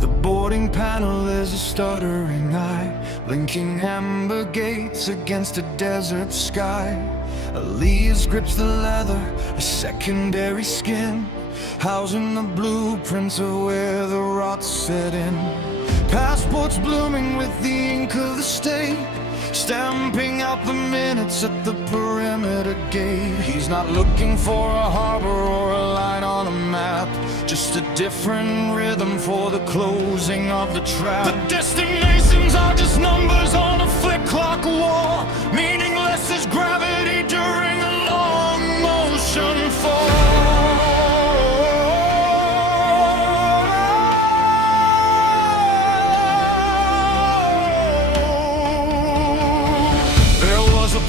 The boarding panel is a stuttering eye, blinking amber gates against a desert sky. A leaves grips the leather, a secondary skin, housing the blueprints of where the rot set in. Passports blooming with the ink of the state, stamping out the minutes at the perimeter gate. He's not looking for a harbor or a line on a map, just a different rhythm for the closing of the trap. The destinations are just numbers on a flip clock wall, meaningless as gravity during a long motion fall.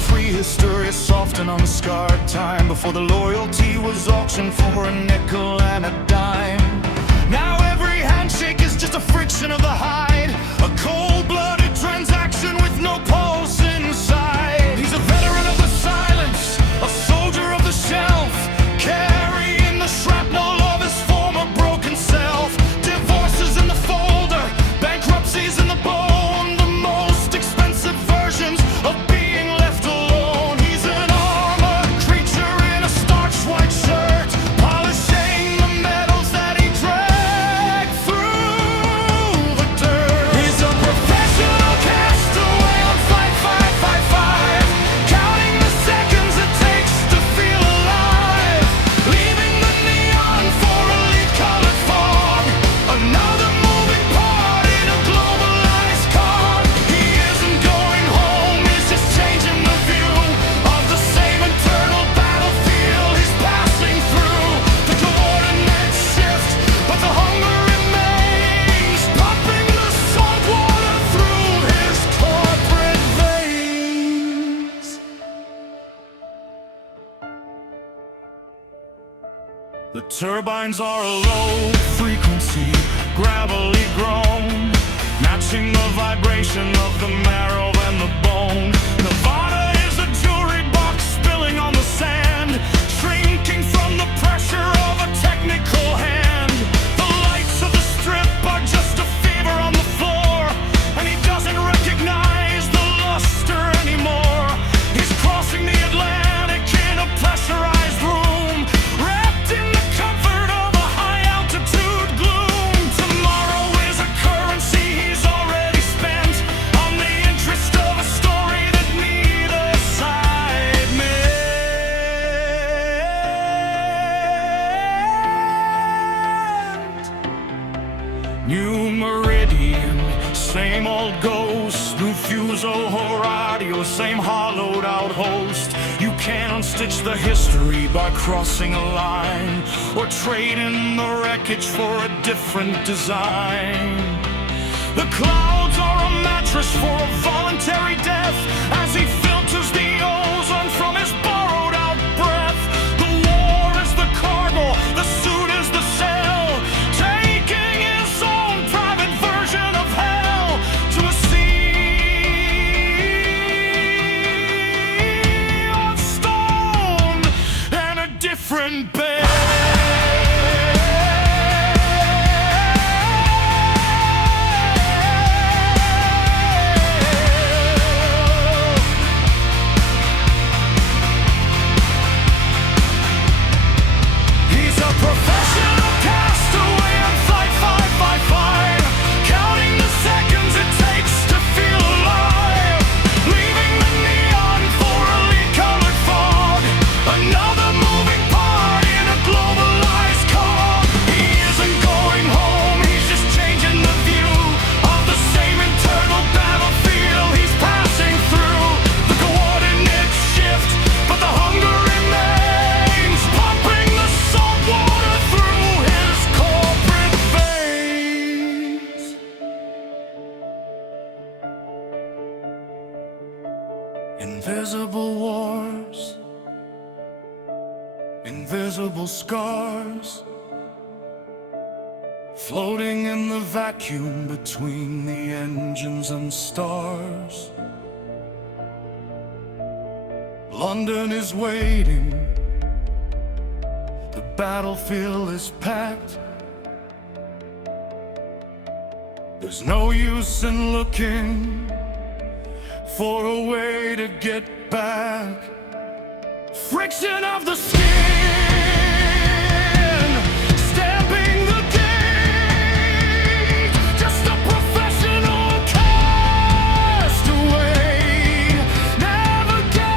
Prehistory, soft and unscarred time, before the loyalty was auctioned for a nickel and a dime. Now every handshake is just a friction of the hide, a cold-blooded transaction with no pulse inside. He's a veteran of the silence, a soldier of the shelf, carrying the shrapnel of his former broken self. Divorces in the folder, bankruptcies in the bone, the most expensive versions of being left alone. He's an armored creature in a starched white shirt, polishing the metals that he dragged through the dirt. He's a professional castaway on Flight 555, counting the seconds it takes to feel alive, leaving the neon for a lead-colored fog, another moving part in a globalized car. He isn't going home, he's just changing the view of the same internal battlefield he's passing through. The coordinates shift, but the hunger remains, pumping the salt water through his corporate veins. The turbines are a low frequency, gravelly groan, matching the vibration of the marrow and the bone. Nevada is a jewelry box spilling on the sand, shrinking from the pressure of a technical hand. The lights of the strip are just a fever on the floor, and he doesn't recognize the luster anymore. He's crossing the Atlantic in a pressurized room, wrapped in the comfort of a high-altitude gloom. Tomorrow is a currency he's already spent on the interest of a story that neither side meant. New Meridian, same old ghost. New Fuso Horatio, same hollowed out host. You can't unstitch the history by crossing a line, or trade in the wreckage for a different design. The clouds are a mattress for a voluntary death, as he filters the ozone from his borrowed out breath. The war is the cargo, the suit is the cell, taking his own private version of hell to a sea of stone and a different bed. He's a professional castaway on Flight 555, counting the seconds it takes to feel alive, leaving the neon for a lead-colored fog, another moving part in a globalized car. He isn't going home, he's just changing the view of the same internal battlefield he's passing through. The coordinates shift, but the hunger remains, pumping the salt water through his corporate veins. Invisible wars, invisible scars, floating in the vacuum between the engines and stars. London is waiting, the battlefield is packed, There's no use in looking for a way to get back. Friction of the skin, stamping the gate. Just a professional castaway, navigating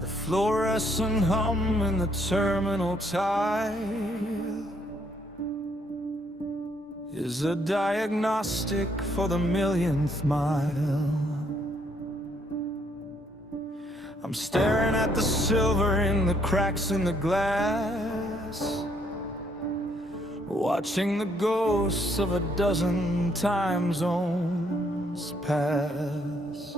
the fluorescent hum in the terminal tide is a diagnostic for the millionth mile. I'm staring at the silver in the cracks in the glass, watching the ghosts of a dozen time zones pass.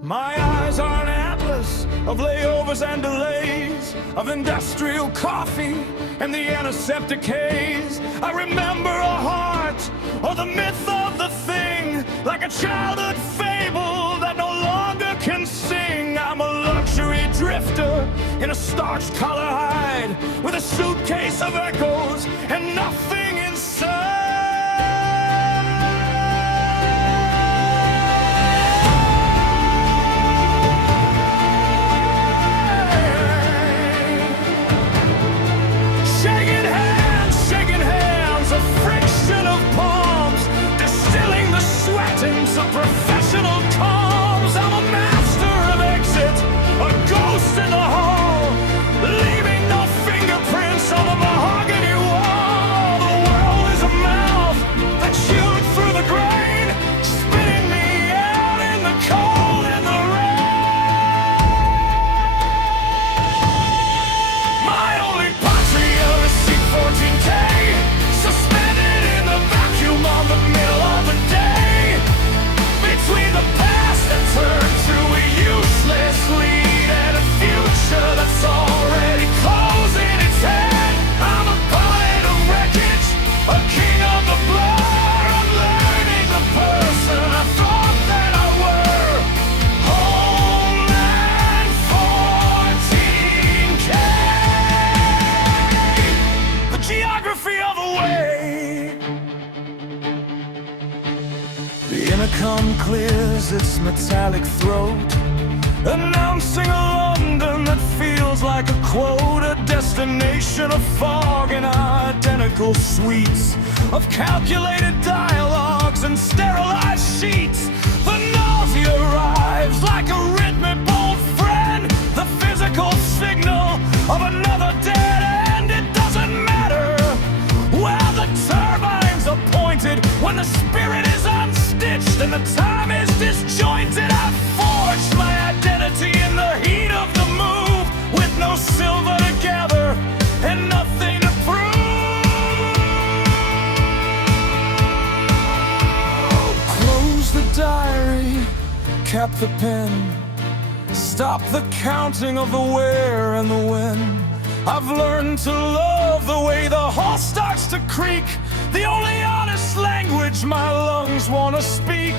My eyes are an atlas of layovers and delays, of industrial coffee and the antiseptic haze. I remember a heart, or the myth of the thing, like a childhood fable that no longer can sing. I'm a luxury drifter in a starched collar hide, with a suitcase of echoes and nothing inside. Of professional calms, I'm a master of exit, a ghost in the hall, leaving no fingerprints on the mahogany wall. The world is a mouth that chewed through the grain, spitting me out in the cold and the rain. My only patria is C14K, suspended in the vacuum of the middle of the day. Between the past that turned to a useless lead and a future that's already closing its head. I'm a poet of wreckage, a king of the blood, unlearning the person I thought that I were. Homeland 14K, the geography of a way. The intercom clears its metallic throat, announcing a London that feels like a quote, a destination of fog and identical suites of calculated dialogues and sterilized sheets. The nausea arrives like a rhythmic old friend, the physical signal of another dead end. It doesn't matter where the turbine's are pointed when the spirit is unstitched and the time is disjointed. I forged my identity in the heat of the move, with no silver to gather and nothing to prove. Close the diary, cap the pen, stop the counting of the where and the when. I've learned to love the way the hull starts to creak, the only honest language my lungs want to speak.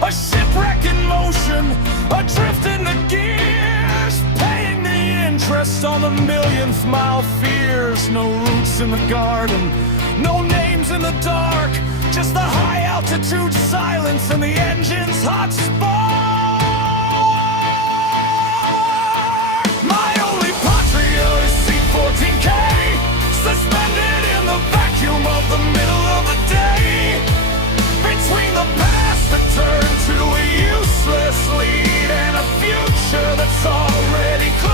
A shipwreck in motion, adrift in the gears, paying the interest on the millionth mile fears. No roots in the garden, no names in the dark, just the high altitude silence and the engine's hot spark. My only patria is C14K, suspended in the vacuum of the middle of the day. Between the past that turned to a useless lead and a future that's already clear.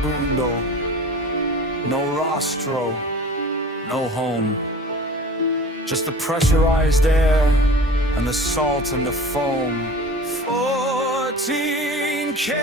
Vagabundo, no rostro, no home. Just the pressurized air and the salt and the foam. 14K.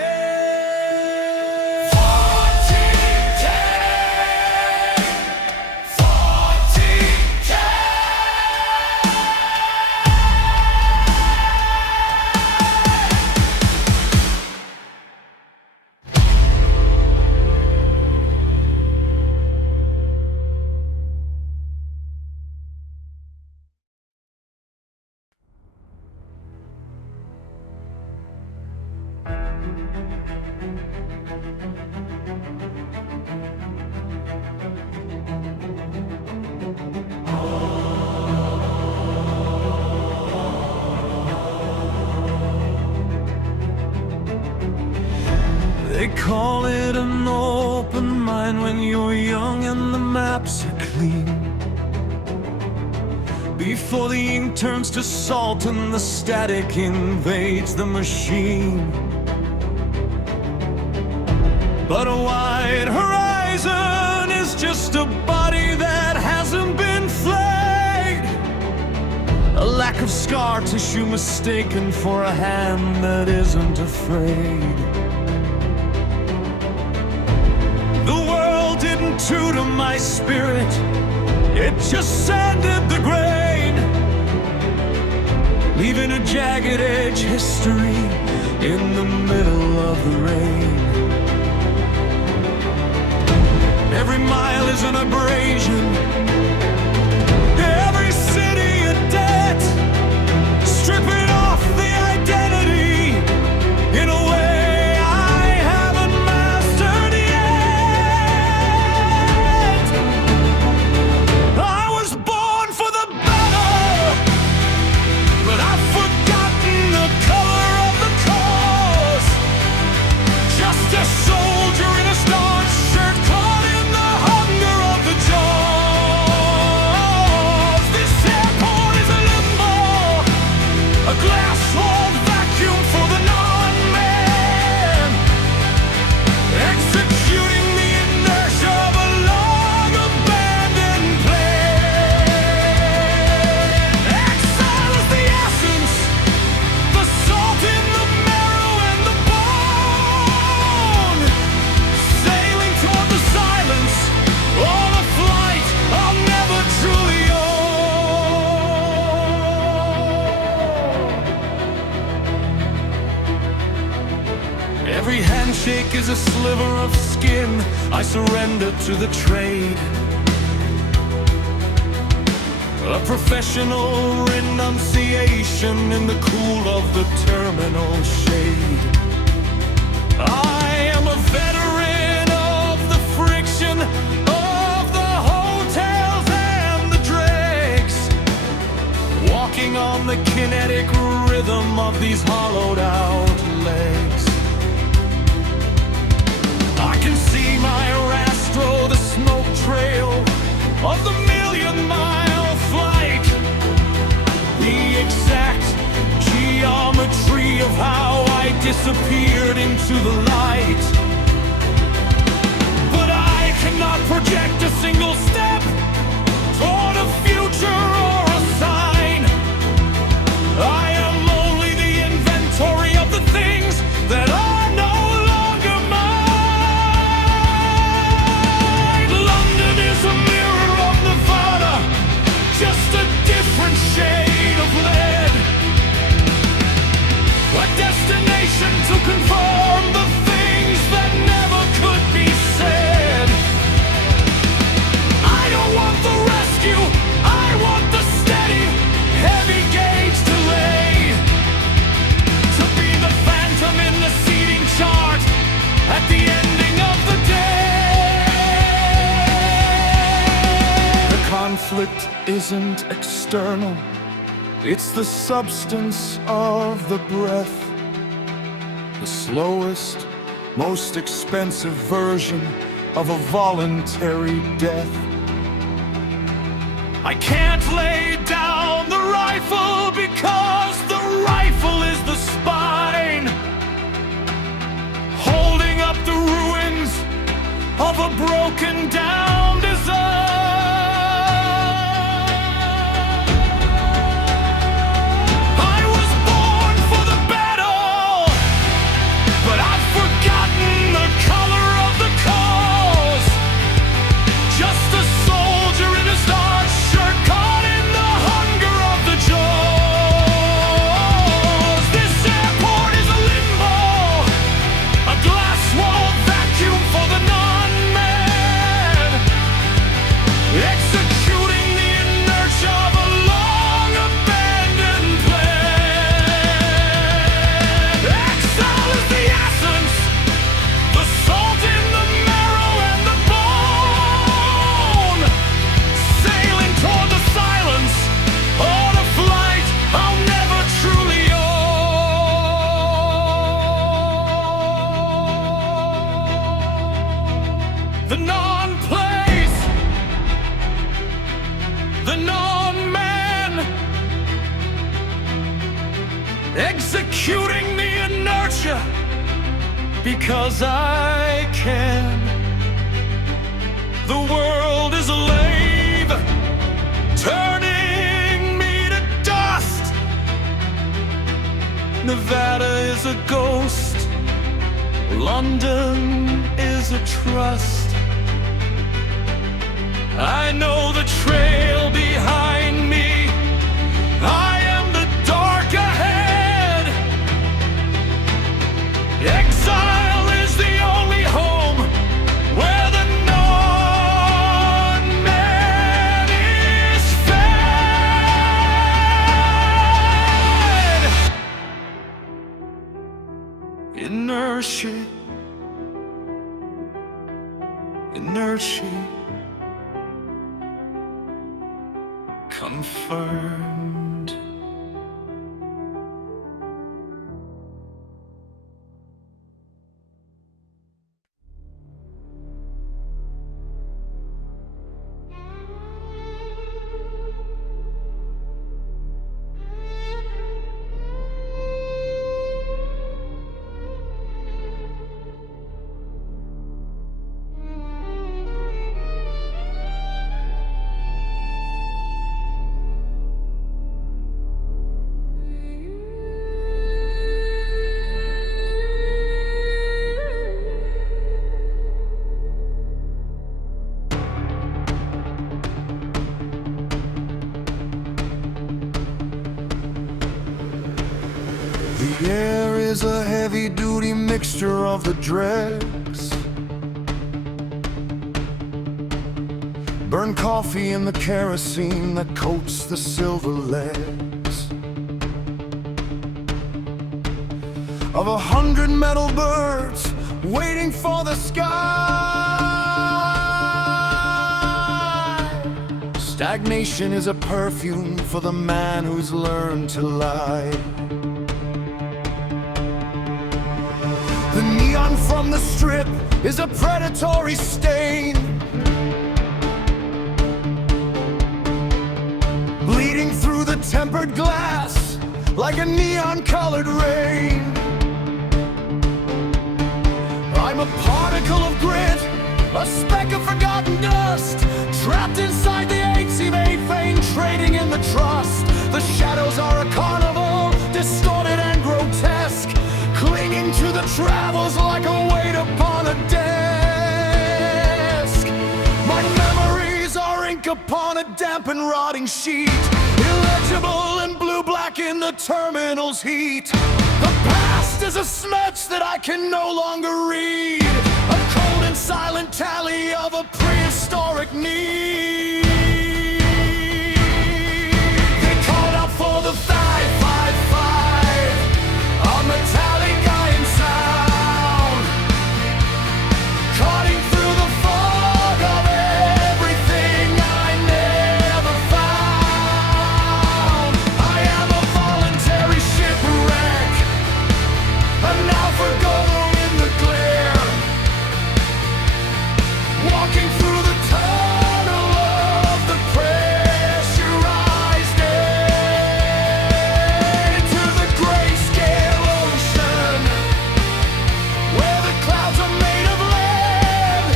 They call it an open mind when you're young and the maps are clean. Before the ink turns to salt and the static invades the machine. But a wide horizon is just a body that hasn't been flayed. A lack of scar tissue mistaken for a hand that isn't afraid. The world didn't tutor my spirit, it just sanded the grain, leaving a jagged edge history in the middle of the rain. Every mile is an abrasion, every city a debt, stripping off the identity in a way is a sliver of skin I surrender to the trade. A professional renunciation in the cool of the terminal shade. I am a veteran of the friction of the hotels and the dregs, walking on the kinetic rhythm of these hollowed out legs. I can see my Rastro, the smoke trail of the million-mile flight, the exact geometry of how I disappeared into the light. But I cannot project a single step toward a future or a sign. I am only the inventory of the things that are no longer mine. London is a mirror of Nevada, just a different shade of lead. A destination to confirm the things that never could be said. I don't want the rescue, I want the steady, heavy gauge delay. To be the phantom in the seating chart at the ending of the day. The conflict isn't external, it's the substance of the breath. The slowest, most expensive version of a voluntary death. I can't lay down the rifle because the rifle is the spine, holding up the ruins executing the inertia because I can. The world is a lathe, turning me to dust. Nevada is a ghost, London is a trust. I know the trail behind me, I am the dark ahead. Exile is the only home where the non-man is fed. Inertia, inertia confirmed. The air is a heavy-duty mixture of the dregs. Burn coffee in the kerosene that coats the silver legs of 100 metal birds waiting for the sky. Stagnation is a perfume for the man who's learned to lie. The neon from the strip is a predatory stain, bleeding through the tempered glass like a neon-colored rain. I'm a particle of grit, a speck of forgotten dust, trapped inside the 8 vein, trading in the trust. The shadows are a carnival, distorted and grotesque, clinging to the travels like a weight upon a desk. My memories are ink upon a damp and rotting sheet, illegible and blue-black in the terminal's heat. The past is a smudge that I can no longer read, a cold and silent tally of a prehistoric need. They called out for the 555, a metallic iron sound, cutting through the fog of everything I never found. I am a voluntary shipwreck, a naufrago in the glare, walking through the tunnel of the pressurized air, into the grayscale ocean, where the clouds are made of lead,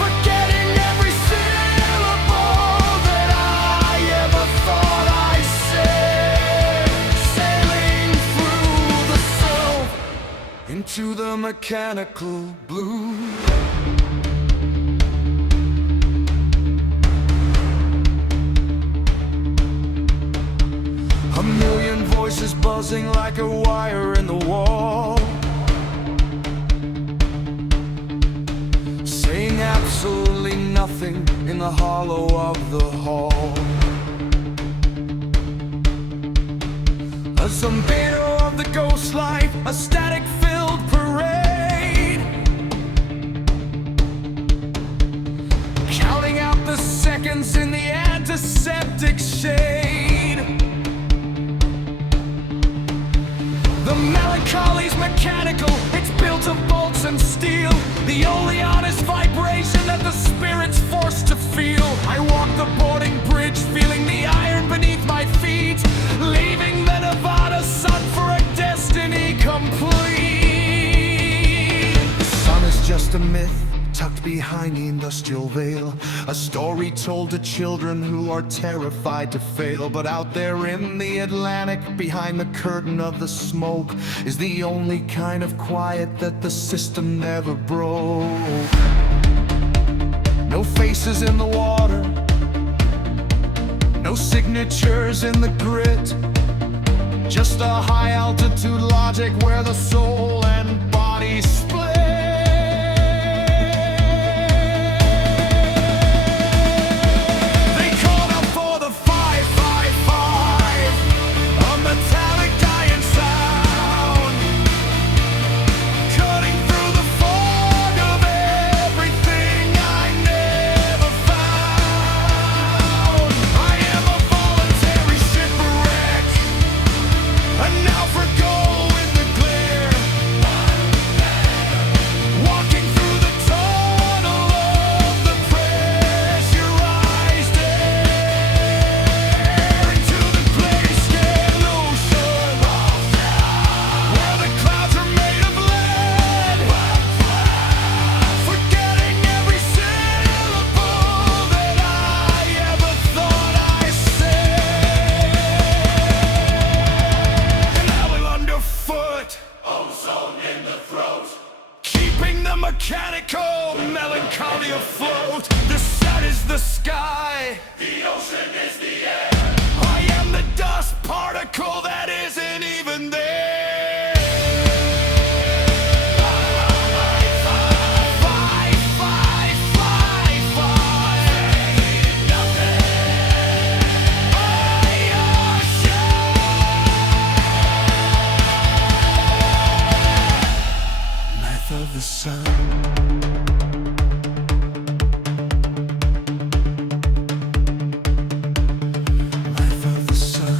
forgetting every syllable that I ever thought I said, sailing through the surf into the mechanical blue. A million voices buzzing like a wire in the wall, saying absolutely nothing in the hollow of the hall. A zombido of the ghost life, a static-filled parade, counting out the seconds in the antiseptic shade. The melancholy's mechanical, it's built of bolts and steel, the only honest vibration that the spirit's forced to feel. I walk the boarding bridge, feeling the iron beneath my feet, leaving the Nevada celestial veil, a story told to children who are terrified to fail. But out there in the Atlantic, behind the curtain of the smoke, is the only kind of quiet that the system never broke. No faces in the water, no signatures in the grit, just a high-altitude logic where the soul and body split. They called out for the 555, a metallic dying sound, cutting through the fog of everything I never found. I am a voluntary shipwreck, a naufrago in the glare, walking through the tunnel of the pressurized air, into the grayscale ocean, where the clouds are made of lead, forgetting every syllable that I ever thought I said. Howling underfoot, ozone in the throat, keeping the mechanical melancholy afloat. The sun is the sky, the ocean is the air. I am the dust particle that isn't even there. Fly, fly, fly, fly. Life of the sun. Life of the sun.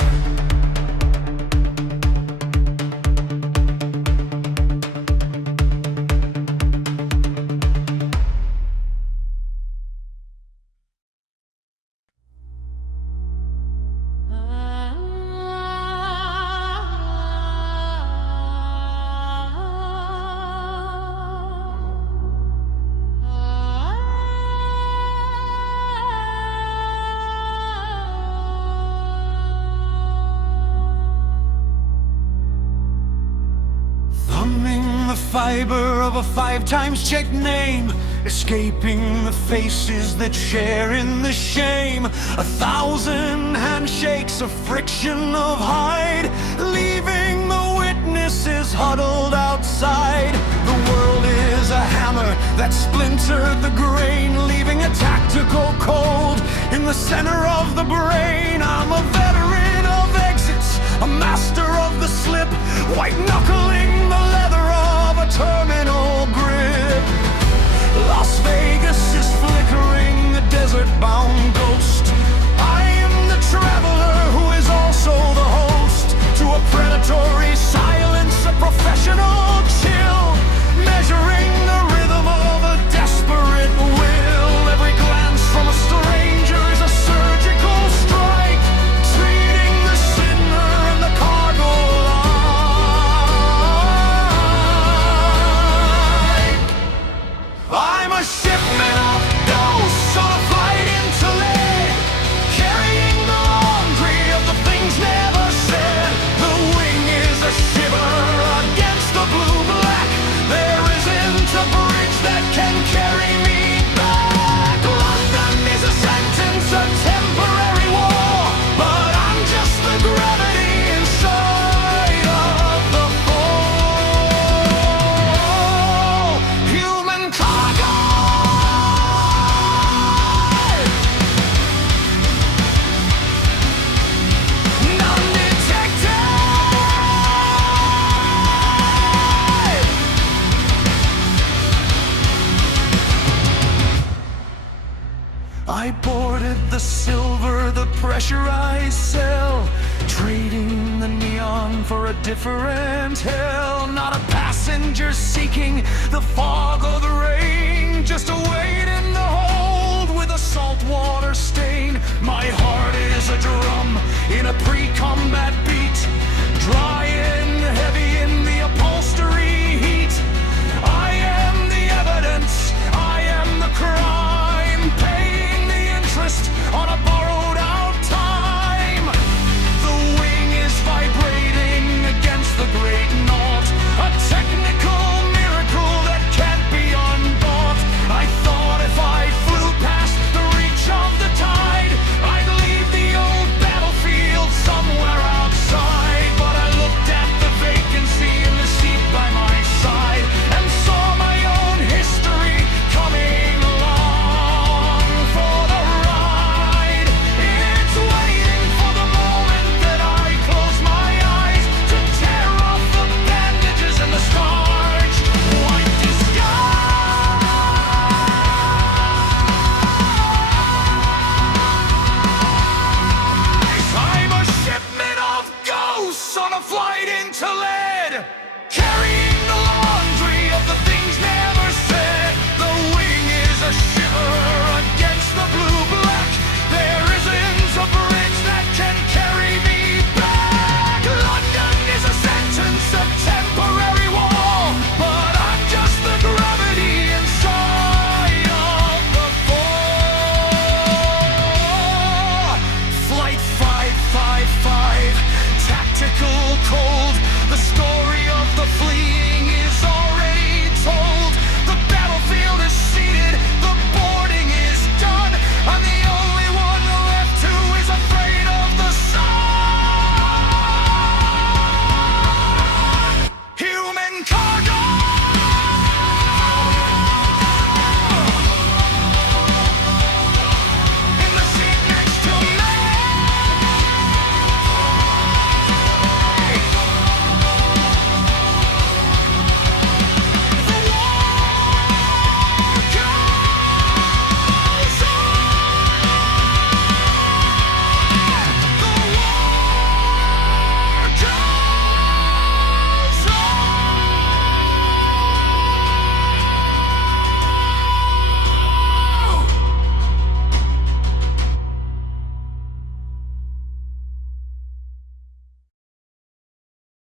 Thumbing the fiber of a 5 times checked name, escaping the faces that share in the shame. 1,000 handshakes, a friction of hide, leaving the witnesses huddled outside. The world is a hammer that splintered the grain, leaving a tactical cold in the center of the brain. I'm a veteran of exits, a master of the slip, white-knuckling the leather of a terminal grip. Las Vegas is flickering, a desert-bound ghost. I am the traveler who is also the host to a predatory silence, a professional chill, measuring the rhythm of a desperate will. Every glance from a stranger is a surgical strike, treating the sinner and the cargo alike. I'm a shipment of ghosts on a flight into lead, carrying the laundry of the things never said. The wing is a shiver against the blue-black. There isn't a bridge that can carry me back. London is a sentence, a temporary war, but I'm just the gravity inside of the fall. Human cargo, none detected. I boarded the silver, the pressurized cell, trading the neon for a different hell. Not a passenger seeking the fog or the rain, just a weight in the hold with a saltwater stain. My heart is a drum in a pre-combat beat, dry and heavy in the upholstery heat. I am the evidence, I am the crime. spectacle cold, the story of the fleeing